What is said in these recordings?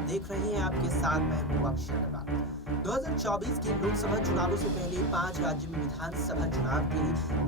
आप देख रहे हैं आपके साथ मैं हूं अक्षय अग्रवाल। 2024 के लोकसभा चुनावों से पहले 5 राज्यों में विधानसभा चुनाव थे,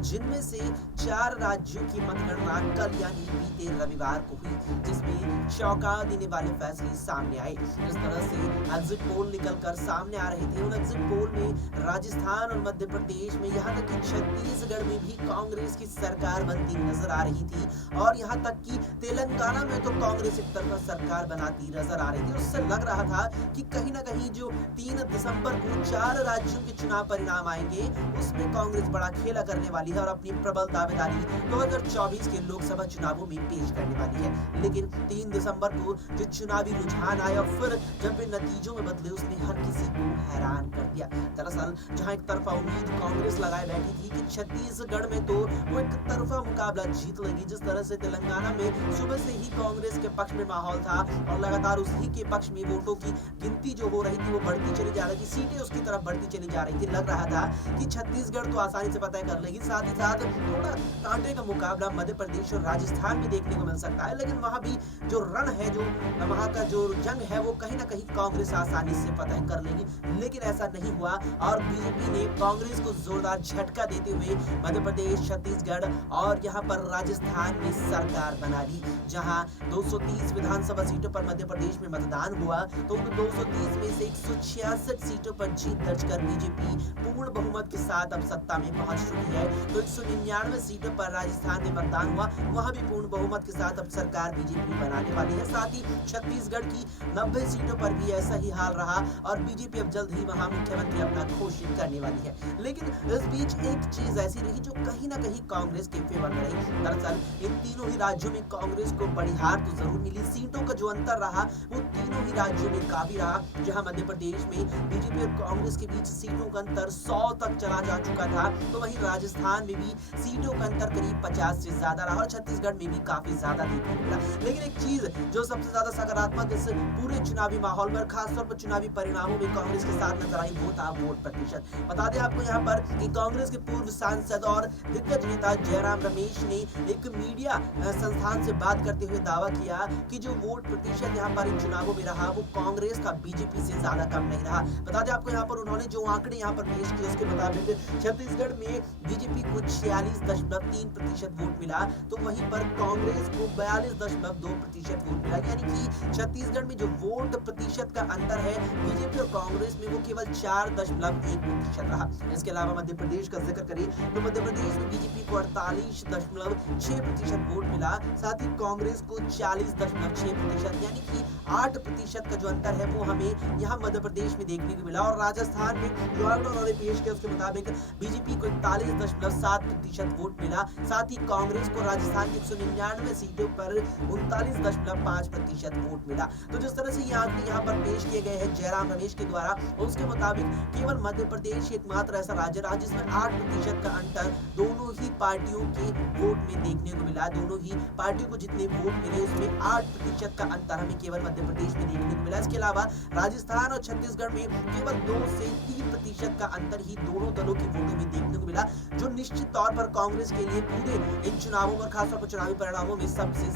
जिनमें से 4 राज्यों की मतगणना कल यानी बीते रविवार को हुई, जिसमें चौंका देने वाले फैसले सामने आए। जिस तरह से एग्जिट पोल निकलकर सामने आ रहे थे, उन एग्जिट पोल में राजस्थान और मध्य प्रदेश में, यहाँ तक कि छत्तीसगढ़ में भी कांग्रेस की सरकार बनती नजर आ रही थी और यहाँ तक कि तेलंगाना में तो कांग्रेस एक तरफा सरकार बनाती नजर आ रही थी। उससे लग रहा था कि कहीं ना कहीं जो 3 दिसंबर को 4 राज्यों के चुनाव परिणाम आएंगे, उसमें कांग्रेस बड़ा खेला करने वाली है और अपनी प्रबल दावेदारी 2024 के लोकसभा चुनावों में पेश करने वाली है। लेकिन 3 दिसंबर को जो चुनावी रुझान आया और फिर जब वे नतीजों में बदले, उसने हर किसी को हैरान कर दिया। दरअसल जहां एक तरफा उम्मीद कांग्रेस लगाए बैठी थी कि छत्तीसगढ़ में तो वो एक तरफा मुकाबला जीत लेगी, जिस तरह से तेलंगाना में सुबह से ही कांग्रेस के पक्ष में माहौल था और लगातार उसी के पक्ष में वोटों की गिनती जो हो रही थी वो बढ़ती चली जा रही थी, सीटें उसकी तरफ बढ़ती चली जा रही थी। लग रहा था कि छत्तीसगढ़ तो आसानी से फतह कर लेगी, साथ ही साथ थोड़ा कांटे का मुकाबला मध्य प्रदेश और राजस्थान में देखने को मिल सकता है। लेकिन वहां भी जो रण है, जो वहां का जो जंग है, वो कहीं ना कहीं कांग्रेस आसानी से फतह कर लेगी। लेकिन ऐसा नहीं हुआ और बीजेपी ने कांग्रेस को जोरदार झटका देते हुए मध्य प्रदेश, छत्तीसगढ़ और यहाँ पर राजस्थान में सरकार बना ली। जहां 230 विधानसभा सीटों पर मध्य प्रदेश में मतदान हुआ, तो उन 230 में से 166 सीटों पर जीत दर्ज कर बीजेपी पूर्ण बहुमत के साथ अब सत्ता में पहुंच चुकी है। तो 199 सीटों पर राजस्थान में मतदान हुआ, वहां भी पूर्ण बहुमत के साथ अब सरकार बीजेपी बनाने वाली है। साथ ही छत्तीसगढ़ की 90 सीटों पर भी ऐसा ही हाल रहा और बीजेपी अब जल्द ही वहां मुख्यमंत्री अपना घोषित करने वाली है। लेकिन इस बीच एक चीज ऐसी रही जो कहीं ना कहीं कांग्रेस के फेवर में रही। दरअसल इन तीनों ही राज्यों में कांग्रेस को बड़ी हार तो जरूर मिली, सीटों का जो अंतर रहा वो तीनों ही राज्यों में काफी रहा। जहां मध्य प्रदेश में बीजेपी और कांग्रेस के बीच सीटों का अंतर 100 तक चला जा चुका था, तो वहीं राजस्थान में भी सीटों का अंतर करीब 50 से ज्यादा रहा और छत्तीसगढ़ में भी काफी ज्यादा देखने को मिला। लेकिन एक चीज जो सबसे ज्यादा सकारात्मक इस पूरे चुनावी माहौल में, खासतौर पर चुनावी परिणामों में कांग्रेस के साथ नजर आई, वो था वोट प्रतिशत। बता दें आपको यहाँ पर कि कांग्रेस के पूर्व सांसद और दिग्गज नेता जयराम रमेश ने एक मीडिया संस्थान से बात करते हुए दावा किया कि जो वोट प्रतिशत यहाँ पर इन चुनावों में रहा वो कांग्रेस का बीजेपी से ज्यादा कम नहीं रहा। बता दें आपको यहाँ पर उन्होंने जो आंकड़े यहाँ पर पेश किए, उसके मुताबिक छत्तीसगढ़ में बीजेपी को 46.3% वोट मिला, तो वहीं पर कांग्रेस को 42.2% वोट मिला। यानी कि छत्तीसगढ़ में जो वोट प्रतिशत का अंतर है बीजेपी और कांग्रेस में, वो केवल 4.1% रहा। इसके अलावा मध्य प्रदेश का जिक्र करें तो मध्य प्रदेश में बीजेपी को 48.6% वोट मिला, साथ ही कांग्रेस को 40.6%, यानी कि 8% का जो अंतर है वो हमें यहाँ मध्य प्रदेश में देखने को मिला। और राजस्थान में जो आंकड़ा उन्होंने पेश किया उसके मुताबिक बीजेपी को 41.7% वोट मिला, साथ ही कांग्रेस को राजस्थान की 199 सीटों पर 39.5% वोट मिला। तो जिस तरह से ये आंकड़े यहाँ पर पेश किए गए हैं जयराम रमेश के द्वारा, उसके मुताबिक केवल मध्य प्रदेश एकमात्र ऐसा राज्य रहा जिसमें 8% का अंतर दोनों ही पार्टियों के वोट में देखने को मिला। दोनों ही पार्टियों को जितने वोट मिले उसमें 8% का अंतर हमें केवल मध्य प्रदेश में देखने को मिला। इसके अलावा राजस्थान और छत्तीसगढ़ में केवल 2 से 3% का अंतर ही दोनों दलों के वोटों में देखने को मिला, जो निश्चित तौर पर कांग्रेस के लिए पूरे इन चुनावों और खासतौर पर चुनावी परिणामों में सबसे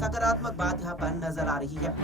सकारात्मक बात यहाँ पर नजर आ रही है।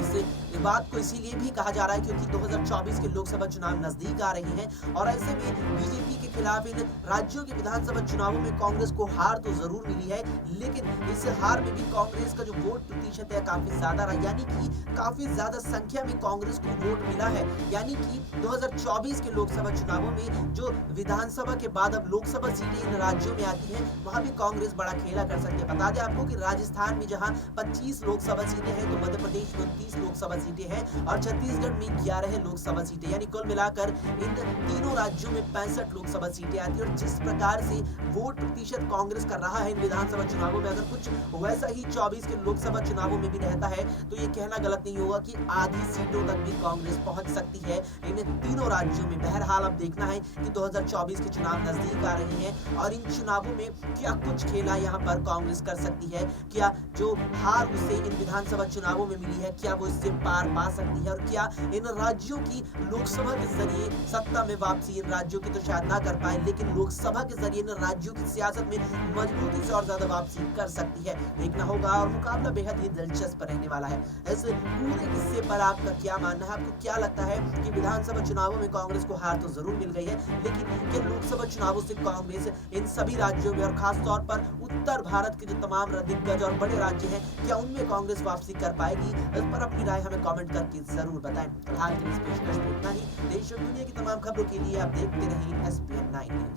इस बात को इसीलिए भी कहा जा रहा है क्योंकि 2024 के लोकसभा चुनाव नजदीक आ रहे हैं और ऐसे में बीजेपी के खिलाफ इन राज्यों के विधानसभा चुनावों में कांग्रेस को हार तो जरूर मिली है, लेकिन इस हार में भी कांग्रेस का जो वोट प्रतिशत है काफी ज्यादा रहा, यानी कि काफी ज्यादा संख्या में कांग्रेस को वोट मिला है। यानी कि 2024 के लोकसभा चुनावों में जो विधानसभा के बाद अब लोकसभा सीटें इन राज्यों में आती हैं, वहां भी कांग्रेस बड़ा खेला कर सकती है। बता दें आपको कि राजस्थान में जहां 25 लोकसभा सीटें हैं, तो मध्य प्रदेश में 30 लोकसभा सीटें हैं और छत्तीसगढ़ में 11 लोकसभा सीटें, यानी कुल मिलाकर इन तीनों राज्यों में 65 लोकसभा सीटें आती है। और जिस प्रकार से वोट प्रतिशत कांग्रेस का रहा है इन विधानसभा चुनावों में, अगर कुछ वैसा ही 24 के लोकसभा चुनावों में भी रहता है तो ये कहना गलत नहीं होगा कि आधी सीटों तक भी कांग्रेस पहुंच सकती सकती है इन तीनों राज्यों में। बहरहाल अब देखना है कि 2024 के चुनाव नजदीक आ रहे हैं और इन चुनावों में क्या कुछ खेला यहाँ पर कांग्रेस कर सकती है। क्या जो हार उसे इन विधानसभा चुनावों में मिली है, क्या वो इससे पार पा सकती है, और क्या इन राज्यों की लोकसभा के जरिए सत्ता में वापसी इन राज्यों की तो शायद ना कर पाए, लेकिन लोकसभा के जरिए इन राज्यों की सियासत में मजबूती से और ज्यादा वापसी कर सकती है। देखना होगा और मुकाबला बेहद ही दिलचस्प रहने वाला है। इस पूरे किस्से पर आपका क्या मानना है? आपको क्या लगता है कि विधानसभा चुनावों में कांग्रेस को हार तो जरूर मिल गई है, लेकिन क्या लोकसभा चुनावों से कांग्रेस इन सभी राज्यों में और खासतौर पर उत्तर भारत के जो तमाम दिग्गज और बड़े राज्य हैं, क्या उनमें कांग्रेस वापसी कर पाएगी? इस पर अपनी राय हमें कमेंट करके जरूर बताएं। फिलहाल के इस पेशकश में इतना ही। देश और दुनिया की तमाम खबरों के लिए आप देखते रहें SPN 9 न्यूज।